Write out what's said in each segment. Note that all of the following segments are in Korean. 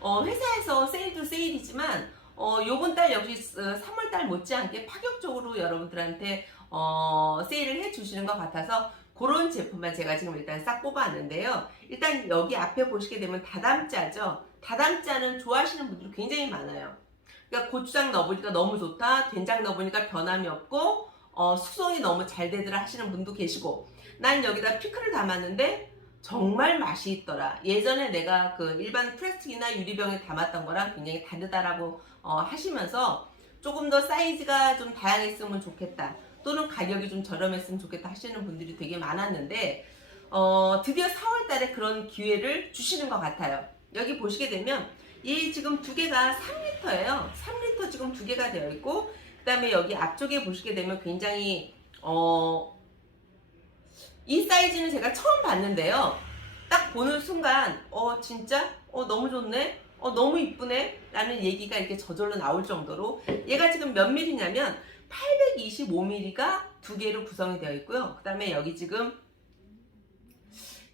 어, 회사에서 세일도 세일이지만 어, 요번 달 역시 3월 달 못지않게 파격적으로 여러분들한테 어, 세일을 해 주시는 것 같아서 그런 제품만 제가 지금 일단 싹 뽑아왔는데요. 일단 여기 앞에 보시게 되면 다담짜죠. 다담짜는 좋아하시는 분들이 굉장히 많아요. 그러니까 고추장 넣어보니까 너무 좋다. 된장 넣어보니까 변함이 없고 어, 숙성이 너무 잘 되더라 하시는 분도 계시고 난 여기다 피클을 담았는데 정말 맛이 있더라. 예전에 내가 그 일반 플라스틱이나 유리병에 담았던 거랑 굉장히 다르다라고 어, 하시면서 조금 더 사이즈가 좀 다양했으면 좋겠다. 또는 가격이 좀 저렴했으면 좋겠다 하시는 분들이 되게 많았는데 어, 드디어 4월 달에 그런 기회를 주시는 것 같아요. 여기 보시게 되면 이 지금 두 개가 3리터예요. 3리터 지금 두 개가 되어 있고 그다음에 여기 앞쪽에 보시게 되면 굉장히 어, 이 사이즈는 제가 처음 봤는데요. 딱 보는 순간 어 진짜 어 너무 좋네. 어 너무 이쁘네. 라는 얘기가 이렇게 저절로 나올 정도로 얘가 지금 몇 밀리냐면 825mm가 두 개로 구성이 되어 있고요. 그 다음에 여기 지금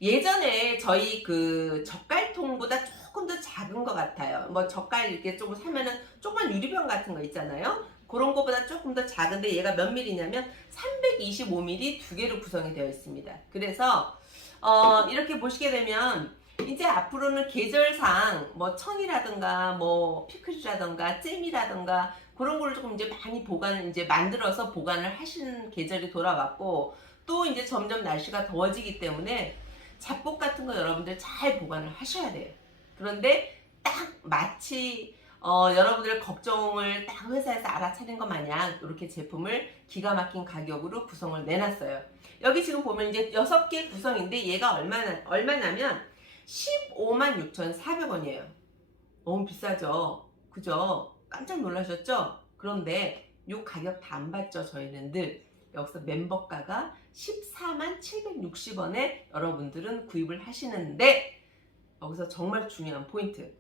예전에 저희 그 젓갈통보다 조금 더 작은 것 같아요. 뭐 젓갈 이렇게 조금 사면은 조그만 유리병 같은 거 있잖아요. 그런 거보다 조금 더 작은데 얘가 몇 밀리냐면 325mm 두 개로 구성이 되어 있습니다. 그래서 어, 이렇게 보시게 되면 이제 앞으로는 계절상 뭐 청이라든가 뭐 피클이라든가 잼이라든가 그런 걸 조금 이제 많이 보관을 이제 만들어서 보관을 하시는 계절이 돌아왔고 또 이제 점점 날씨가 더워지기 때문에 잡곡 같은 거 여러분들 잘 보관을 하셔야 돼요. 그런데 딱 마치 어, 여러분들 걱정을 딱 회사에서 알아차린 것 마냥 이렇게 제품을 기가 막힌 가격으로 구성을 내놨어요. 여기 지금 보면 이제 6개 구성인데 얘가 얼마나, 얼마냐면 15만 6,400원이에요. 너무 비싸죠? 그죠? 깜짝 놀라셨죠? 그런데 이 가격 다 안 받죠, 저희는 늘. 여기서 멤버가가 14만 760원에 여러분들은 구입을 하시는데 여기서 정말 중요한 포인트.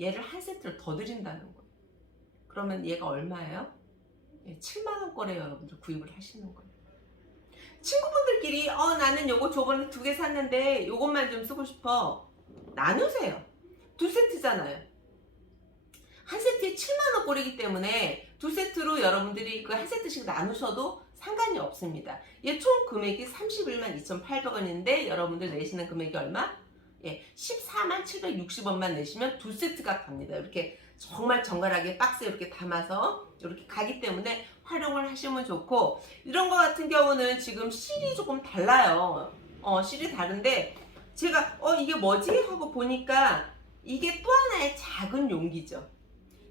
얘를 한 세트를 더 드린다는 거예요. 그러면 얘가 얼마예요? 7만 원 거래 여러분들 구입을 하시는 거예요. 친구분들끼리 어 나는 요거 저번에 두 개 샀는데 요것만 좀 쓰고 싶어. 나누세요. 두 세트잖아요. 한 세트에 7만 원 꼴이기 때문에 두 세트로 여러분들이 그 한 세트씩 나누셔도 상관이 없습니다. 얘 총 금액이 31만 2,800원인데 여러분들 내시는 금액이 얼마? 예, 14만 760원만 내시면 두 세트가 갑니다. 이렇게 정말 정갈하게 박스에 이렇게 담아서 이렇게 가기 때문에 활용을 하시면 좋고 이런 거 같은 경우는 지금 실이 조금 달라요. 어, 실이 다른데 제가 어 이게 뭐지 하고 보니까 이게 또 하나의 작은 용기죠.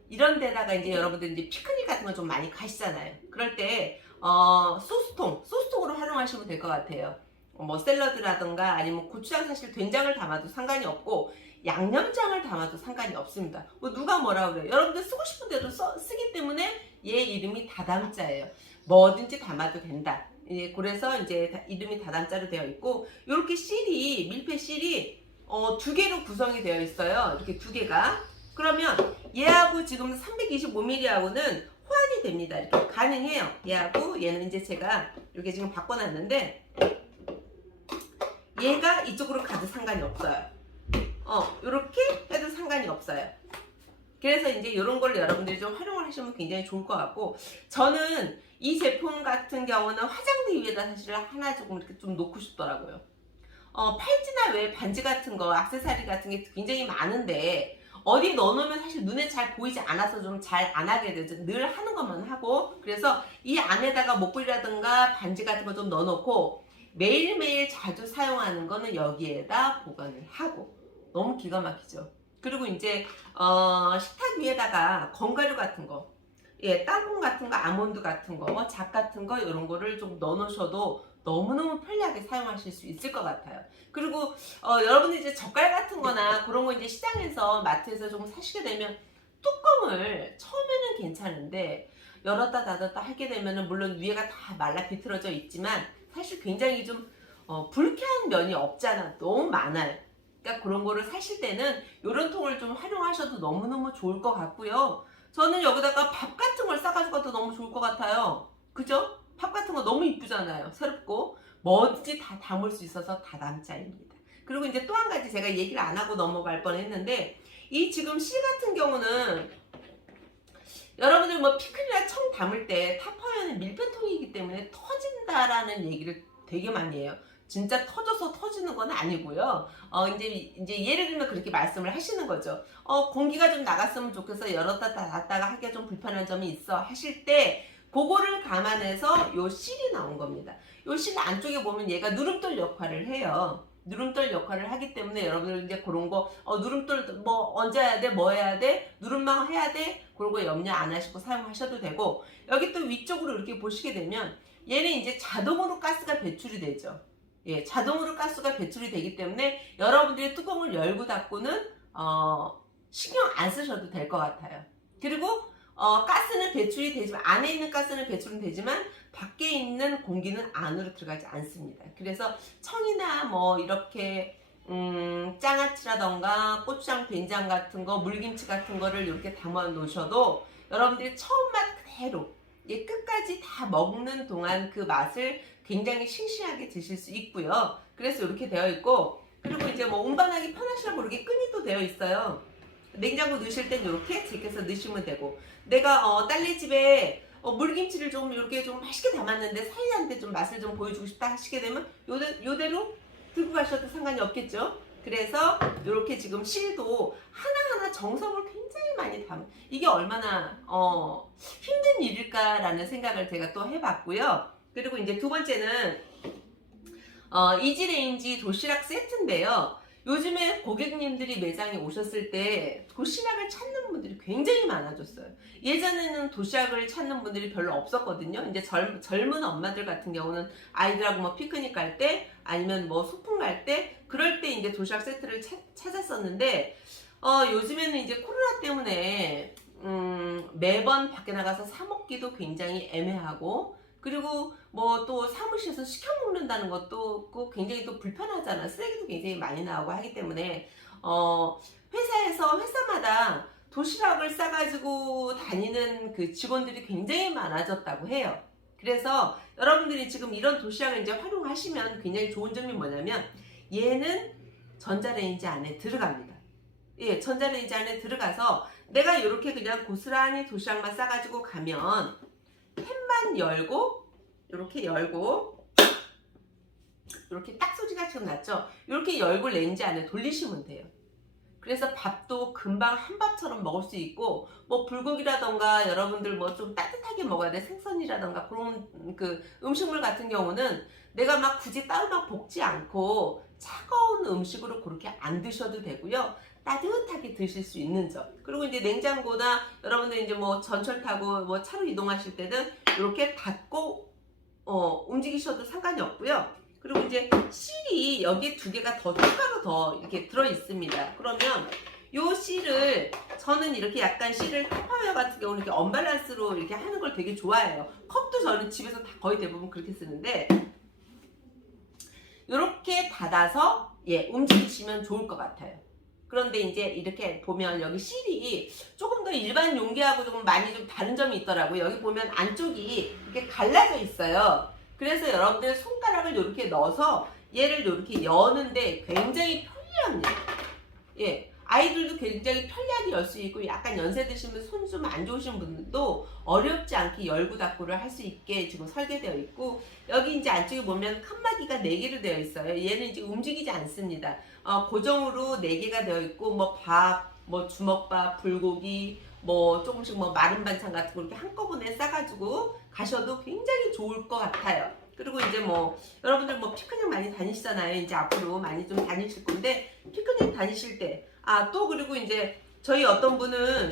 이런 데다가 이제 여러분들 이제 피크닉 같은 거 좀 많이 가시잖아요. 그럴 때 어, 소스통, 소스통으로 활용하시면 될 것 같아요. 어, 뭐 샐러드라든가 아니면 고추장 사실 된장을 담아도 상관이 없고 양념장을 담아도 상관이 없습니다. 뭐 누가 뭐라 그래요? 여러분들 쓰고 싶은 대로 써, 쓰기 때문에 얘 이름이 다담자예요. 뭐든지 담아도 된다. 예, 그래서 이제 다- 이름이 다담자로 되어 있고 이렇게 실이 밀폐 실이 어, 두 개로 구성이 되어 있어요. 이렇게 두 개가. 그러면 얘하고 지금 325mm하고는 호환이 됩니다. 이렇게 가능해요. 얘하고 얘는 이제 제가 이렇게 지금 바꿔놨는데 얘가 이쪽으로 가도 상관이 없어요. 어, 이렇게 해도 상관이 없어요. 그래서 이제 이런 걸 여러분들이 좀 활용을 하시면 굉장히 좋을 것 같고 저는 이 제품 같은 경우는 화장대 위에다 사실 하나 조금 이렇게 좀 놓고 싶더라고요. 어, 팔찌나 왜 반지 같은 거, 액세서리 같은 게 굉장히 많은데 어디 넣어놓으면 사실 눈에 잘 보이지 않아서 좀 잘 안 하게 되죠. 늘 하는 것만 하고 그래서 이 안에다가 목걸이라든가 반지 같은 거 좀 넣어놓고 매일매일 자주 사용하는 거는 여기에다 보관을 하고 너무 기가 막히죠. 그리고 이제 어, 식탁 위에다가 건가루 같은 거, 예, 땅콩 같은 거, 아몬드 같은 거, 작 같은 거 이런 거를 좀 넣어놓으셔도 너무너무 편리하게 사용하실 수 있을 것 같아요. 그리고 어, 여러분들 이제 젓갈 같은 거나 그런 거 이제 시장에서 마트에서 좀 사시게 되면 뚜껑을 처음에는 괜찮은데 열었다 닫았다 하게 되면은 물론 위에가 다 말라 비틀어져 있지만 사실 굉장히 좀 어, 불쾌한 면이 없잖아. 너무 많아요. 그러니까 그런 거를 사실 때는 이런 통을 좀 활용하셔도 너무너무 좋을 것 같고요. 저는 여기다가 밥 같은 걸 싸가지고 가도 너무 좋을 것 같아요. 그죠? 밥 같은 거 너무 이쁘잖아요. 새롭고 뭐든지 다 담을 수 있어서 다담자입니다. 그리고 이제 또 한 가지 제가 얘기를 안 하고 넘어갈 뻔했는데 이 지금 실 같은 경우는 여러분들 뭐 피클이나 청 담을 때 타파연은 밀폐통이기 때문에 터진다라는 얘기를 되게 많이 해요. 진짜 터져서 터지는 건 아니고요. 어 이제 이제 예를 들면 그렇게 말씀을 하시는 거죠. 어 공기가 좀 나갔으면 좋겠어 열었다 닫았다가 하기가 좀 불편한 점이 있어 하실 때 그거를 감안해서 요 실이 나온 겁니다. 요 실 안쪽에 보면 얘가 누름돌 역할을 해요. 누름돌 역할을 하기 때문에 여러분들 이제 그런 거, 어, 누름돌 뭐 얹어야 돼, 뭐 해야 돼, 누름망 해야 돼, 그런 거 염려 안 하시고 사용하셔도 되고, 여기 또 위쪽으로 이렇게 보시게 되면 얘는 이제 자동으로 가스가 배출이 되죠. 예, 자동으로 가스가 배출이 되기 때문에 여러분들이 뚜껑을 열고 닫고는, 어, 신경 안 쓰셔도 될 것 같아요. 그리고, 어, 가스는 배출이 되지만, 안에 있는 가스는 배출은 되지만, 밖에 있는 공기는 안으로 들어가지 않습니다. 그래서 청이나 뭐 이렇게 음, 장아찌라던가 고추장, 된장 같은 거, 물김치 같은 거를 이렇게 담아 놓으셔도 여러분들이 처음 맛 그대로 예, 끝까지 다 먹는 동안 그 맛을 굉장히 싱싱하게 드실 수 있고요. 그래서 이렇게 되어 있고 그리고 이제 뭐 운반하기 편하시라고 이렇게 끈이 또 되어 있어요. 냉장고 넣으실 땐 이렇게 제껴서 넣으시면 되고 내가 어, 딸네 집에 어, 물김치를 좀 이렇게 좀 맛있게 담았는데 사이한테 좀 맛을 좀 보여주고 싶다 하시게 되면 요대, 요대로 들고 가셔도 상관이 없겠죠. 그래서 이렇게 지금 실도 하나하나 정성을 굉장히 많이 담. 이게 얼마나 어, 힘든 일일까라는 생각을 제가 또 해봤고요. 그리고 이제 두 번째는 어, 이지레인지 도시락 세트인데요. 요즘에 고객님들이 매장에 오셨을 때 도시락을 찾는 분들이 굉장히 많아졌어요. 예전에는 도시락을 찾는 분들이 별로 없었거든요. 이제 젊, 젊은 엄마들 같은 경우는 아이들하고 뭐 피크닉 갈 때 아니면 뭐 소풍 갈 때 그럴 때 이제 도시락 세트를 찾, 찾았었는데 어, 요즘에는 이제 코로나 때문에 음, 매번 밖에 나가서 사 먹기도 굉장히 애매하고 그리고 뭐 또 사무실에서 시켜 먹는다는 것도 그 굉장히 또 불편하잖아. 쓰레기도 굉장히 많이 나오고 하기 때문에 어 회사에서 회사마다 도시락을 싸가지고 다니는 그 직원들이 굉장히 많아졌다고 해요. 그래서 여러분들이 지금 이런 도시락을 이제 활용하시면 굉장히 좋은 점이 뭐냐면 얘는 전자레인지 안에 들어갑니다. 예, 전자레인지 안에 들어가서 내가 이렇게 그냥 고스란히 도시락만 싸가지고 가면 팬만 열고 이렇게 열고 이렇게 딱 소리가 지금 났죠? 이렇게 열고 렌즈 안에 돌리시면 돼요. 그래서 밥도 금방 한밥처럼 먹을 수 있고 뭐 불고기라던가 여러분들 뭐 좀 따뜻하게 먹어야 돼 생선이라던가 그런 그 음식물 같은 경우는 내가 막 굳이 따로 막 볶지 않고 차가운 음식으로 그렇게 안 드셔도 되고요. 따뜻하게 드실 수 있는 점. 그리고 이제 냉장고나 여러분들 이제 뭐 전철 타고 뭐 차로 이동하실 때는 이렇게 닫고 어, 움직이셔도 상관이 없고요. 그리고 이제 실이 여기 두 개가 더 추가로 더 이렇게 들어 있습니다. 그러면 요 실을 저는 이렇게 약간 실을 타파웨어 같은 경우는 이렇게 언밸런스로 이렇게 하는 걸 되게 좋아해요. 컵도 저는 집에서 다 거의 대부분 그렇게 쓰는데 이렇게 닫아서 예 움직이시면 좋을 것 같아요. 그런데 이제 이렇게 보면 여기 실이 조금 더 일반 용기하고 조금 많이 좀 다른 점이 있더라고요. 여기 보면 안쪽이 이렇게 갈라져 있어요. 그래서 여러분들 손가락을 이렇게 넣어서 얘를 이렇게 여는데 굉장히 편리합니다. 예. 아이들도 굉장히 편리하게 열 수 있고 약간 연세 분, 손좀 안 좋으신 분들도 어렵지 않게 열고 닫고를 할 수 있게 지금 설계되어 있고 여기 이제 안쪽에 보면 칸막이가 4개로 되어 있어요. 얘는 이제 움직이지 않습니다. 어, 고정으로 4개가 되어 있고 뭐 밥, 뭐 주먹밥, 불고기, 뭐 조금씩 뭐 마른 반찬 같은 거 이렇게 한꺼번에 싸가지고 가셔도 굉장히 좋을 것 같아요. 그리고 이제 뭐 여러분들 뭐 피크닉 많이 다니시잖아요. 이제 앞으로 많이 좀 다니실 건데 피크닉 다니실 때 아 또 그리고 이제 저희 어떤 분은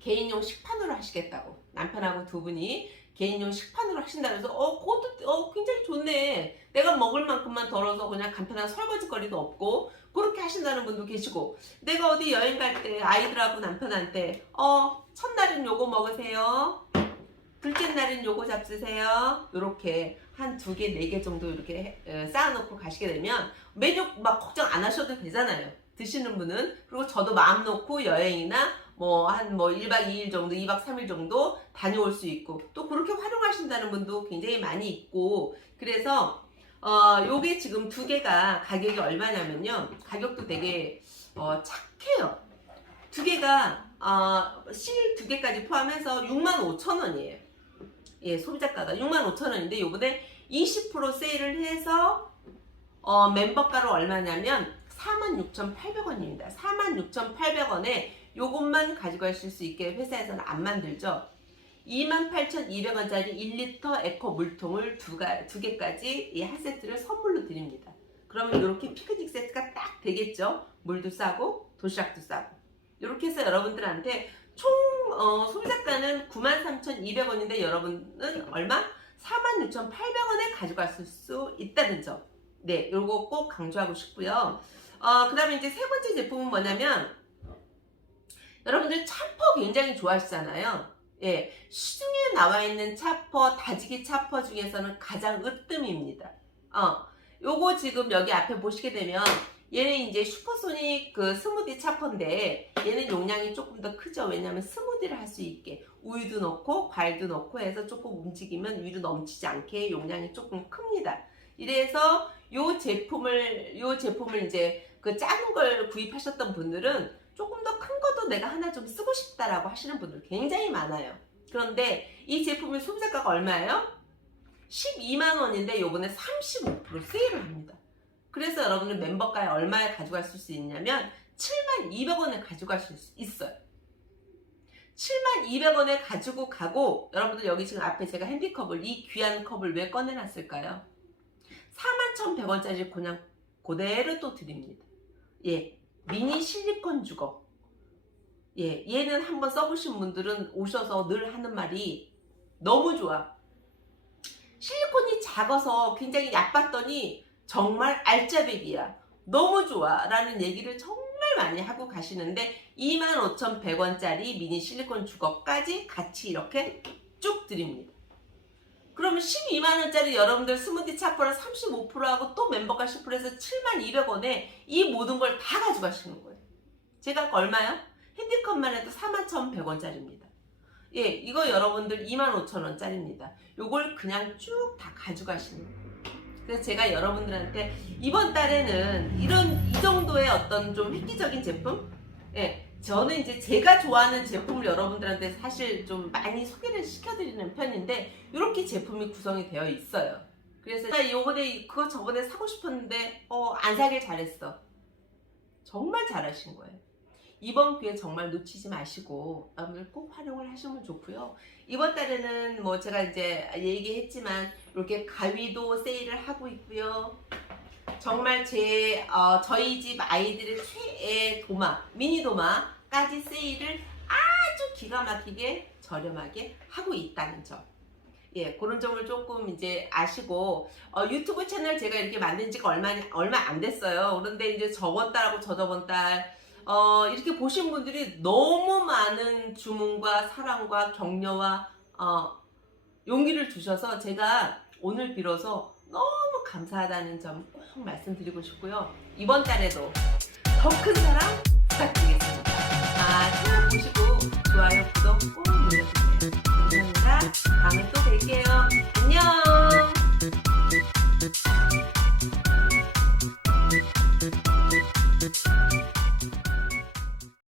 개인용 식판으로 하시겠다고. 남편하고 두 분이 개인용 식판으로 하신다 그래서 어 그것도 어 굉장히 좋네. 내가 먹을 만큼만 덜어서 그냥 간편한 설거지거리도 없고 그렇게 하신다는 분도 계시고. 내가 어디 여행 갈 때 아이들하고 남편한테 어 첫날은 요거 먹으세요 둘째 날은 요거 잡수세요 요렇게 한 두 개 네 개 정도 이렇게 에, 쌓아놓고 가시게 되면 메뉴 막 걱정 안 하셔도 되잖아요 드시는 분은 그리고 저도 마음 놓고 여행이나 뭐한뭐 1박 2일 정도, 2박 3일 정도 다녀올 수 있고 또 그렇게 활용하신다는 분도 굉장히 많이 있고 그래서 어, 요게 지금 두 개가 가격이 얼마냐면요. 가격도 되게 어, 착해요. 두 개가 어, 실두 개까지 포함해서 65,000원이에요. 예, 소비자가가 65,000원인데 요번에 20% 세일을 해서 어, 멤버가로 얼마냐면 46,800원입니다. 46,800원에 요것만 가지고 가실 수 있게 회사에서는 안 만들죠. 28,200원짜리 1리터 에코 물통을 두, 가, 두 개까지 이 한 세트를 선물로 드립니다. 그러면 이렇게 피크닉 세트가 딱 되겠죠. 물도 싸고 도시락도 싸고. 이렇게 해서 여러분들한테 총 어, 소비자가는 93,200원인데 여러분은 얼마? 46,800원에 가져갔을 수 있다는 점. 네, 요거 꼭 강조하고 싶고요. 어, 그 다음에 이제 세 번째 제품은 뭐냐면 여러분들 차퍼 굉장히 좋아하시잖아요. 예, 시중에 나와 있는 차퍼, 다지기 차퍼 중에서는 가장 으뜸입니다. 어, 요거 지금 여기 앞에 보시게 되면 얘는 이제 슈퍼소닉 그 스무디 차퍼인데 얘는 용량이 조금 더 크죠. 왜냐하면 스무디를 할 수 있게 우유도 넣고 과일도 넣고 해서 조금 움직이면 위로 넘치지 않게 용량이 조금 큽니다. 이래서 요 제품을 요 제품을 이제 그 작은 걸 구입하셨던 분들은 조금 더 큰 것도 내가 하나 좀 쓰고 싶다라고 하시는 분들 굉장히 많아요. 그런데 이 제품의 소비자가가 얼마예요? 12만 원인데 요번에 35% 세일을 합니다. 그래서 여러분은 멤버가에 얼마에 가져가실 수 있냐면 7만 200원에 가져가실 수 있어요. 7만 200원에 가지고 가고 여러분들 여기 지금 앞에 제가 핸디컵을 이 귀한 컵을 왜 꺼내놨을까요? 41,100원짜리 그냥 그대로 또 드립니다. 예, 미니 실리콘 주걱. 예, 얘는 한번 써보신 분들은 오셔서 늘 하는 말이 너무 좋아. 실리콘이 작아서 굉장히 얕봤더니 정말 알짜배기야. 너무 좋아. 라는 얘기를 정말 많이 하고 가시는데 25,100원짜리 미니 실리콘 주걱까지 같이 이렇게 쭉 드립니다. 그러면 12만원짜리 여러분들 스무디 차퍼를 35%하고 또 멤버가 10%해서 7만200원에 이 모든 걸 다 가져가시는 거예요. 제가 얼마요? 핸디컵만 해도 41,100원짜리입니다. 예, 이거 여러분들 25,000원짜리입니다. 요걸 그냥 쭉 다 가져가시는 거예요. 그래서 제가 여러분들한테 이번 달에는 이런 이 정도의 어떤 좀 획기적인 제품, 예, 저는 이제 제가 좋아하는 제품을 여러분들한테 사실 좀 많이 소개를 시켜드리는 편인데 이렇게 제품이 구성이 되어 있어요. 그래서 제가 요번에 그거 저번에 사고 싶었는데 어, 안 사길 잘했어. 정말 잘하신 거예요. 이번 기회 정말 놓치지 마시고 여러분들 꼭 활용을 하시면 좋고요. 이번 달에는 뭐 제가 이제 얘기했지만 이렇게 가위도 세일을 하고 있고요. 정말 제 어, 저희 집 아이들의 최애 도마 미니 도마까지 세일을 아주 기가 막히게 저렴하게 하고 있다는 점. 예, 그런 점을 조금 이제 아시고 어, 유튜브 채널 제가 이렇게 만든 지가 얼마 얼마 안 됐어요. 그런데 이제 저번 달하고 저저번 달 어, 이렇게 보신 분들이 너무 많은 주문과 사랑과 격려와 어, 용기를 주셔서 제가 오늘 빌어서 너무 감사하다는 점 꼭 말씀드리고 싶고요. 이번 달에도 더 큰 사랑 부탁드리겠습니다. 아, 채널 보시고 좋아요, 구독 꼭 눌러주세요. 감사합니다. 다음에 또 뵐게요.